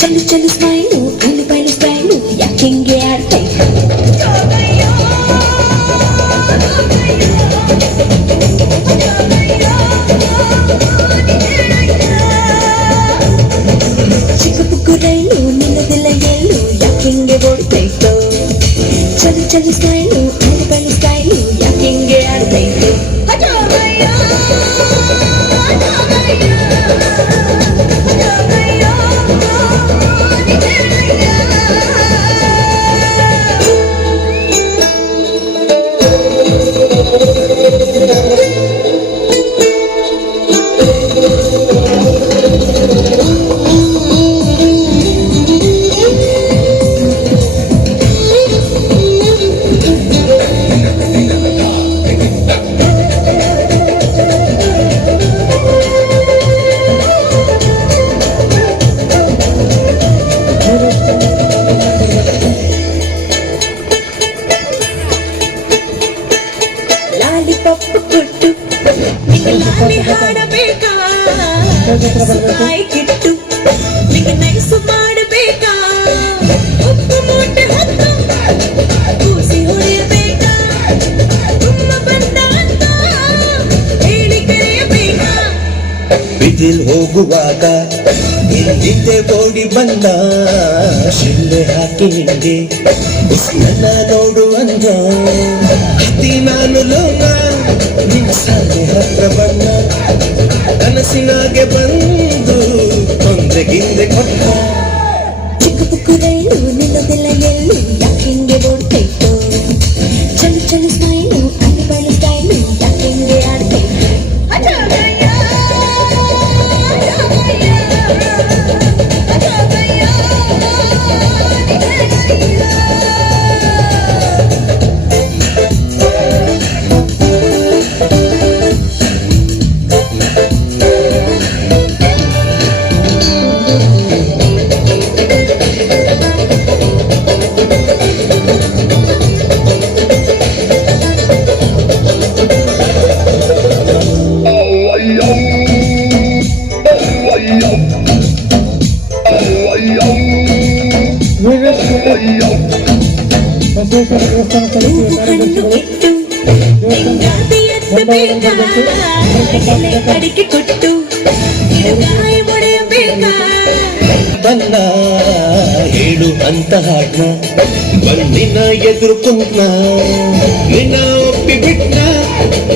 ಚಲು ಚಲು smile ಐಲು ಬೈಲು style ಯಾಕೆಂಗೆ ಆಡ್ತೈತೆ ಚಿಕ್ಕ ಪುಕ್ಕು ರೈಲು ನಿಲ್ಲದಿಲ್ಲ ಎಲ್ಲು ಯಾಕೆಂಗೆ ಓಡ್ತೈತೋ ಚಲು ಚಲು ಸ್ಮೈಲು ಐಲು ಬೈಲು ಸ್ಟೈಲು ಯಾಕೆಂಗೆ ಆಡ್ತೈತೆ ಲಾಲಿಪಾಪ್ ಕೊಟ್ಟು ನಿಂಗೆ ಲಾಲಿ ಹಾಡಬೇಕಾ ಸುಖಾಯಿ ಕಿಟ್ಟು ನಿಂಗೆ ನೈಸು ಮಾಡಬೇಕಾ ಉಪ್ಪು ಮೂಟೆ ಹೊತ್ತು ಕೂಸಿ ಹೊಡೆಯಬೇಕಾ ತುಂಬ ಬಂದ ಅಂತ ಹೇಳಿ ಕರೆಯಬೇಕಾ ಬಿದಿಲ್ ಹೋಗುವಾಗ ಹಿಂದೆ ಓಡಿ ಬಂದ ಶಿಲ್ಲೆ ಹಾಕಿ ನಿಂಗೆ ನನ್ನ ನೋಡು ಅಂದ ಹತ್ತಿ ನಾನು ಲೋನ ನಿನ್ನ ಸಾಲೆ ಹತ್ರ ಬಣ್ಣ ಕನಸಿನಾಗೆ ಬಂದು ತೊಂದರೆಗಿಂದೆ ಕೊಟ್ಟ ಚಿಕ್ಕ ಪುಕ್ಕು ರೈಲು ನಿಲ್ಲದಿಲ್ಲ ಎಲ್ಲು ಯಾಕೆಂಗೆ ಓಡ್ತೈತೋ ಚಲು ಚಲು ಸ್ಮೈಲು ಐಲು ಬೈಲು ಸ್ಟೈಲು ಯಾಕೆಂಗೆ ಆಡ್ತೈತೆ ಹಣ್ಣು ಇಟ್ಟು ಬೆಂಗಾತಿ ಎತ್ತಬೇಕಾ ಎಲೆ ಕಡಿಕೆ ಕೊಟ್ಟು ಗಾಯ ಹೊಡೆಯಬೇಕಾ ಬನ್ನ ಹೇಳು ಅಂತ ಹಾಡ್ನ ಬಂದಿನ ಎದುರು ಕುಂತ ನಿನ್ನ ಒಪ್ಪಿ ಬಿಟ್ನ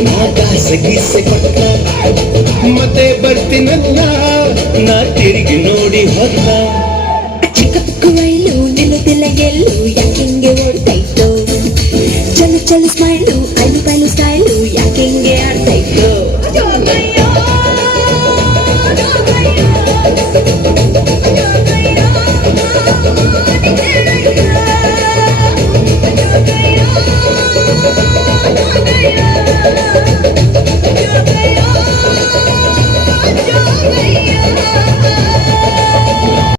ನಾ ಕಾಸೆ ಗೀಸೆ ಕೊಟ್ಟ ಮತ್ತೆ ಬರ್ತೀನಲ್ಲ ನಾ ತಿರುಗಿ ನೋಡಿ ಹೊತ್ತ ಚಿಕ್ಕ ಪುಕ್ಕು ರೈಲು ನಿಲ್ಲದಿಲ್ಲ ಎಲ್ಲು ಯಾಕೆಂಗೆ ಓಡ್ತೈತೋ ಚಲು ಚಲು ಸ್ಮೈಲು ಐಲು ಬೈಲು